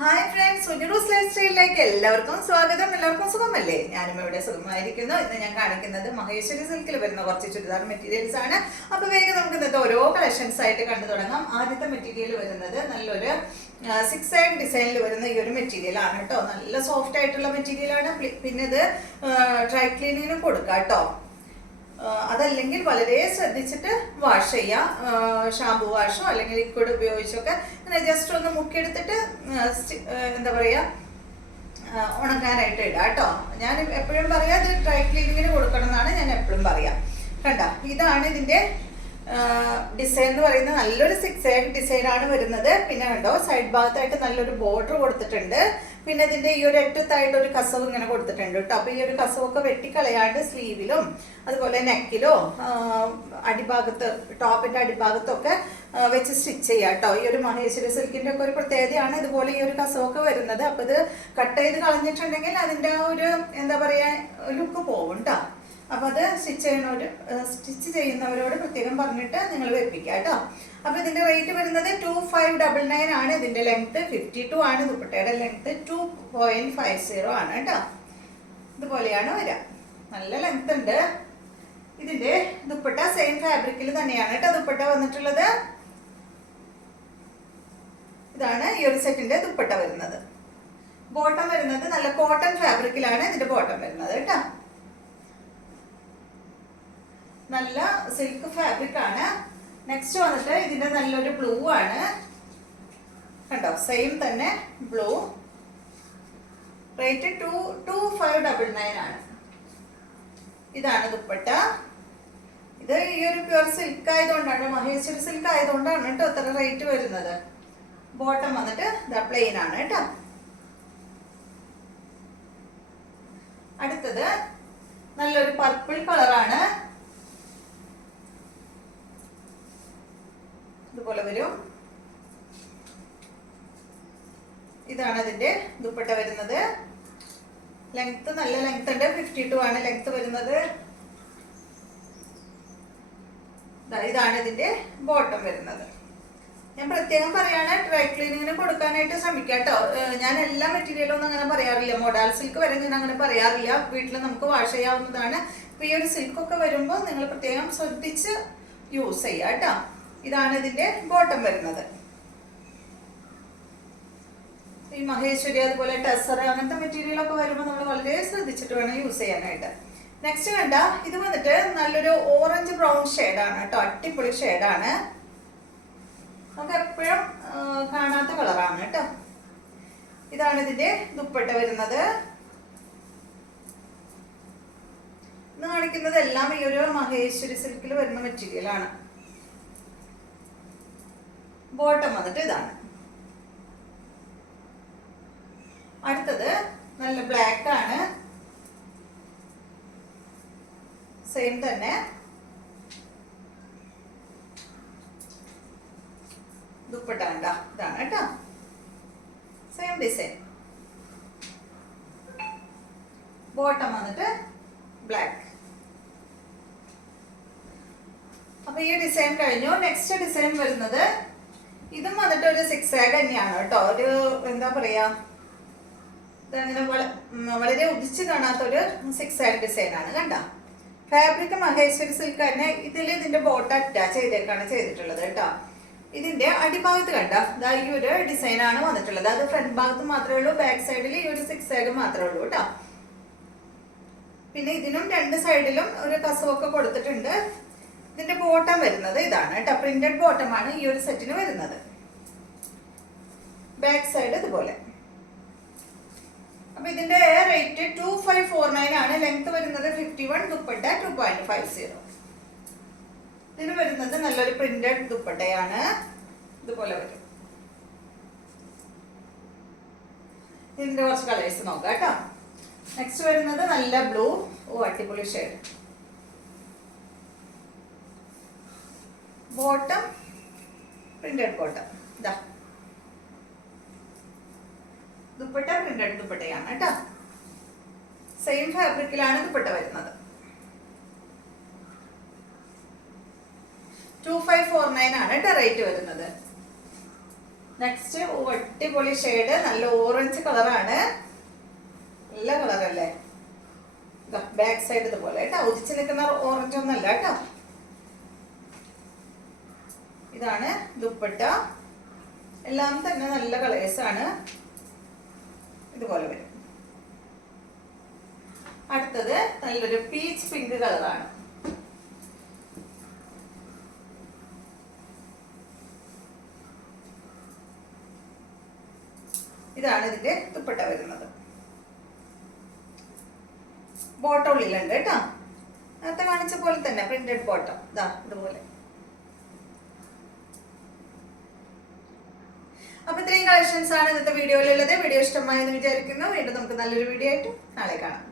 Hi friends, സുനിറൂസ് life സ്റ്റൈലിലേക്ക് എല്ലാവർക്കും സ്വാഗതം. എല്ലാവർക്കും സുഖമല്ലേ? ഞാനും ഇവിടെ സുഖമായിരിക്കുന്നു. ഇന്ന് ഞാൻ കാണിക്കുന്നത് മഹേശ്വരി സിൽക്കിൽ വരുന്ന കുറച്ച് ചുരിദാർ മെറ്റീരിയൽസ് ആണ്. അപ്പൊ വേഗം നമുക്ക് ഇന്നത്തെ ഓരോ കളക്ഷൻസ് ആയിട്ട് കണ്ടു തുടങ്ങാം. ആദ്യത്തെ മെറ്റീരിയൽ വരുന്നത് നല്ലൊരു 6 സൈഡ് ഡിസൈനിൽ വരുന്ന ഈ ഒരു മെറ്റീരിയൽ ആണ് കേട്ടോ. നല്ല സോഫ്റ്റ് ആയിട്ടുള്ള മെറ്റീരിയൽ ആണ്. പിന്നെ ഇത് ഡ്രൈ ക്ലീനിങ്ങിനും കൊടുക്കാം കേട്ടോ. അതല്ലെങ്കിൽ വളരെ ശ്രദ്ധിച്ചിട്ട് വാഷ് ചെയ്യാം. ഷാമ്പു വാഷോ അല്ലെങ്കിൽ ലിക്വിഡ് ഉപയോഗിച്ചൊക്കെ ഇങ്ങനെ ജസ്റ്റ് ഒന്ന് മുക്കിയെടുത്തിട്ട് എന്താ പറയുക, ഉണങ്ങാനായിട്ട് ഇടാം കേട്ടോ. ഞാൻ എപ്പോഴും പറയാം ഇത് ഡ്രൈ ക്ലീനിങ്ങിന് കൊടുക്കണം എന്നാണ് ഞാൻ എപ്പോഴും പറയാം. കണ്ട, ഇതാണ് ഇതിൻ്റെ ഡിസൈൻ എന്ന് പറയുന്നത്. നല്ലൊരു 6 സൈഡ് ഡിസൈനാണ് വരുന്നത്. പിന്നെ കണ്ടോ, സൈഡ് ഭാഗത്തായിട്ട് നല്ലൊരു ബോർഡർ കൊടുത്തിട്ടുണ്ട്. പിന്നെ ഇതിന്റെ ഈ ഒരു അറ്റത്തായിട്ട് ഒരു കസവ് ഇങ്ങനെ കൊടുത്തിട്ടുണ്ട് കേട്ടോ. അപ്പൊ ഈ ഒരു കസവൊക്കെ വെട്ടിക്കളയാണ്ട് സ്ലീവിലും അതുപോലെ നെക്കിലോ അടിഭാഗത്ത് ടോപ്പിന്റെ അടിഭാഗത്തൊക്കെ വെച്ച് സ്റ്റിച്ച് ചെയ്യാം കേട്ടോ. ഈ ഒരു മഹേശ്വരി സിൽക്കിന്റെ ഒക്കെ ഒരു പ്രത്യേകതയാണ് ഇതുപോലെ ഈ ഒരു കസവൊക്കെ വരുന്നത്. അപ്പൊ ഇത് കട്ട് ചെയ്ത് കളഞ്ഞിട്ടുണ്ടെങ്കിൽ അതിന്റെ ആ ഒരു എന്താ പറയാ ലുക്ക് പോകും കേട്ടോ. അപ്പൊ അത് സ്റ്റിച്ച് ചെയ്യുന്നവരോട് പ്രത്യേകം പറഞ്ഞിട്ട് നിങ്ങൾ വെപ്പിക്കുക കേട്ടോ. അപ്പൊ ഇതിന്റെ റേറ്റ് വരുന്നത് 2599 ആണ്. ഇതിന്റെ ലെങ്ത് 52 ആണ്. ദുപ്പട്ടയുടെ ലെങ്ത് 2.50 ആണ് കേട്ടോ. ഇതുപോലെയാണ് വരിക. നല്ല ലെങ്ത് ഉണ്ട്. ഇതിന്റെ ദുപ്പട്ട സെയിം ഫാബ്രിക്കിൽ തന്നെയാണ് കേട്ടോ ദുപ്പട്ട വന്നിട്ടുള്ളത്. ഇതാണ് ഈ ഒരു സെറ്റിന്റെ ദുപ്പട്ട വരുന്നത്. ബോട്ടം വരുന്നത് നല്ല കോട്ടൺ ഫാബ്രിക്കിലാണ് ഇതിന്റെ ബോട്ടം വരുന്നത് കേട്ടോ. നല്ല സിൽക്ക് ഫാബ്രിക് ആണ്. നെക്സ്റ്റ് വന്നിട്ട് ഇതിന്റെ നല്ലൊരു ബ്ലൂ ആണ്. കണ്ടോ, സെയിം തന്നെ ബ്ലൂ. റേറ്റ് 2599 ആണ്. ഇതാണ് ദുപ്പട്ട. ഇത് ഈ ഒരു പ്യുർ സിൽക്ക് ആയതുകൊണ്ടാണ്, മഹേശ്വരി സിൽക്ക് ആയതുകൊണ്ടാണ് കേട്ടോ ഇത്ര റേറ്റ് വരുന്നത്. ബോട്ടം വന്നിട്ട് പ്ലെയിൻ ആണ് കേട്ടോ. അടുത്തത് നല്ലൊരു പർപ്പിൾ കളറാണ്. ഇതുപോലെ വരും. ഇതാണ് അതിന്റെ ദുപ്പട്ട വരുന്നത്. ലെങ്ത് നല്ല ലെങ്ത് ഉണ്ട്. 52 ആണ് ലെങ്ത് വരുന്നത്. ഇതാണ് ഇതിന്റെ ബോട്ടം വരുന്നത്. ഞാൻ പ്രത്യേകം പറയാണ്, ഡ്രൈ ക്ലീനിങ്ങിന് കൊടുക്കാനായിട്ട് ശ്രമിക്കാം കേട്ടോ. ഞാൻ എല്ലാ മെറ്റീരിയലും ഒന്നും അങ്ങനെ പറയാറില്ല. മോഡൽ സിൽക്ക് വരെ ഞാൻ അങ്ങനെ പറയാറില്ല. വീട്ടിൽ നമുക്ക് വാഷ് ചെയ്യാവുന്നതാണ്. ഇപ്പൊ ഈ ഒരു സിൽക്കൊക്കെ വരുമ്പോൾ നിങ്ങൾ പ്രത്യേകം ശ്രദ്ധിച്ച് യൂസ് ചെയ്യാം കേട്ടോ. ഇതാണ് ഇതിന്റെ ബോട്ടം വരുന്നത്. ഈ മഹേശ്വരി അതുപോലെ ടെസർ അങ്ങനത്തെ മെറ്റീരിയൽ ഒക്കെ വരുമ്പോൾ നമ്മൾ വളരെ ശ്രദ്ധിച്ചിട്ട് വേണം യൂസ് ചെയ്യാനായിട്ട്. നെക്സ്റ്റ് കണ്ട, ഇത് വന്നിട്ട് നല്ലൊരു ഓറഞ്ച് ബ്രൗൺ ഷെയ്ഡാണ് കേട്ടോ. അടിപൊളി ഷെയ്ഡാണ്. നമുക്ക് എപ്പോഴും കാണാത്ത കളറാണ് കേട്ടോ. ഇതാണ് ഇതിന്റെ ദുപ്പട്ട വരുന്നത്. ഇന്ന് കാണിക്കുന്നത് എല്ലാം ഈ ഒരു മഹേശ്വരി സിൽക്കിൽ വരുന്ന മെറ്റീരിയൽ ആണ്. ബോട്ടം വന്നിട്ട് ഇതാണ്. അടുത്തത് നല്ല ബ്ലാക്ക് ആണ്. സെയിം തന്നെ ദുപ്പട്ട കണ്ട, ഇതാണ് കേട്ടോ. Same design. ബോട്ടം വന്നിട്ട് ബ്ലാക്ക്. അപ്പൊ ഈ ഡിസൈൻ കഴിഞ്ഞു. നെക്സ്റ്റ് ഡിസൈൻ വരുന്നത് ഇതും വന്നിട്ട് ഒരു 6 സൈഡ് തന്നെയാണ് കേട്ടോ. ഒരു എന്താ പറയാ, ഇതങ്ങനെ വളരെ ഉദിച്ച് കാണാത്ത ഒരു 6 സൈഡ് ഡിസൈൻ ആണ്. കണ്ട, ഫാബ്രിക് മഹേശ്വരി സിൽക്ക് തന്നെ. ഇതിന്റെ ബോട്ടം അറ്റാച്ച് ചെയ്തേക്കാണ് ചെയ്തിട്ടുള്ളത് കേട്ടോ. ഇതിന്റെ അടിഭാഗത്ത് കണ്ട ഈ ഒരു ഡിസൈൻ ആണ് വന്നിട്ടുള്ളത്. അത് ഫ്രണ്ട് ഭാഗത്ത് മാത്രമേ ഉള്ളൂ. ബാക്ക് സൈഡിൽ ഈ ഒരു 6 സൈഡ് മാത്രമേ ഉള്ളൂ കേട്ടോ. പിന്നെ ഇതിനും 2 സൈഡിലും ഒരു കസവൊക്കെ കൊടുത്തിട്ടുണ്ട്. ഇതിന്റെ ബോട്ടം വരുന്നത് ഇതാണ് കേട്ടോ. പ്രിന്റഡ് ബോട്ടം ആണ് ഈ ഒരു സെറ്റിന് വരുന്നത്. ബാക്ക് സൈഡ് ഇതുപോലെ. അപ്പൊ ഇതിന്റെ റേറ്റ് 2549 ആണ്. ലെങ്ത് വരുന്നത് 51. ദുപ്പട്ട 2.50. ഇതിന് വരുന്നത് നല്ലൊരു പ്രിന്റഡ് ദുപ്പട്ടയാണ്. ഇതുപോലെ വരും. ഇതിന്റെ കുറച്ച് കളേഴ്സ് നോക്കാം കേട്ടോ. നെക്സ്റ്റ് വരുന്നത് നല്ല ബ്ലൂ. അടിപൊളി ഷെയ്ഡ്. Bottom printed bottom. ഇതാ ദുപ്പട്ട പ്രിന്റഡ് ദുപ്പട്ടയാണ് കേട്ടോ. സെയിം ഫാബ്രിക്കിലാണ് ദുപ്പട്ട വരുന്നത്. 2549 ആണ് കേട്ടോ റേറ്റ് വരുന്നത്. നെക്സ്റ്റ് അടിപൊളി ഷെയ്ഡ്, നല്ല ഓറഞ്ച് കളറാണ്. നല്ല കളറല്ലേ? ബാക്ക് സൈഡ് ഇതുപോലെ കേട്ടോ, ഉദിച്ച് നിൽക്കുന്ന ഓറഞ്ച് ഒന്നല്ല കേട്ടോ. ഇതാണ് ദുപ്പട്ട. എല്ലാം തന്നെ നല്ല കളേഴ്സ് ആണ്. ഇതുപോലെ വരും. അടുത്തത് നല്ലൊരു പീച്ച് പിങ്ക് കളറാണ്. ഇതാണ് ഇതിന്റെ ദുപ്പട്ട വരുന്നത്. ബോട്ടം ഉള്ളിലുണ്ട് കേട്ടോ. നേരത്തെ കാണിച്ച പോലെ തന്നെ പ്രിന്റഡ് ബോട്ടം. ഇതാ ഇതുപോലെ. അപ്പൊ ഇത്രയും കളക്ഷൻസ് ആണ് ഇന്നത്തെ വീഡിയോയിലുള്ളത്. വീഡിയോ ഇഷ്ടമായി എന്ന് വിചാരിക്കുന്നു. വീണ്ടും നമുക്ക് നല്ലൊരു വീഡിയോ ആയിട്ട് നാളെ കാണാം.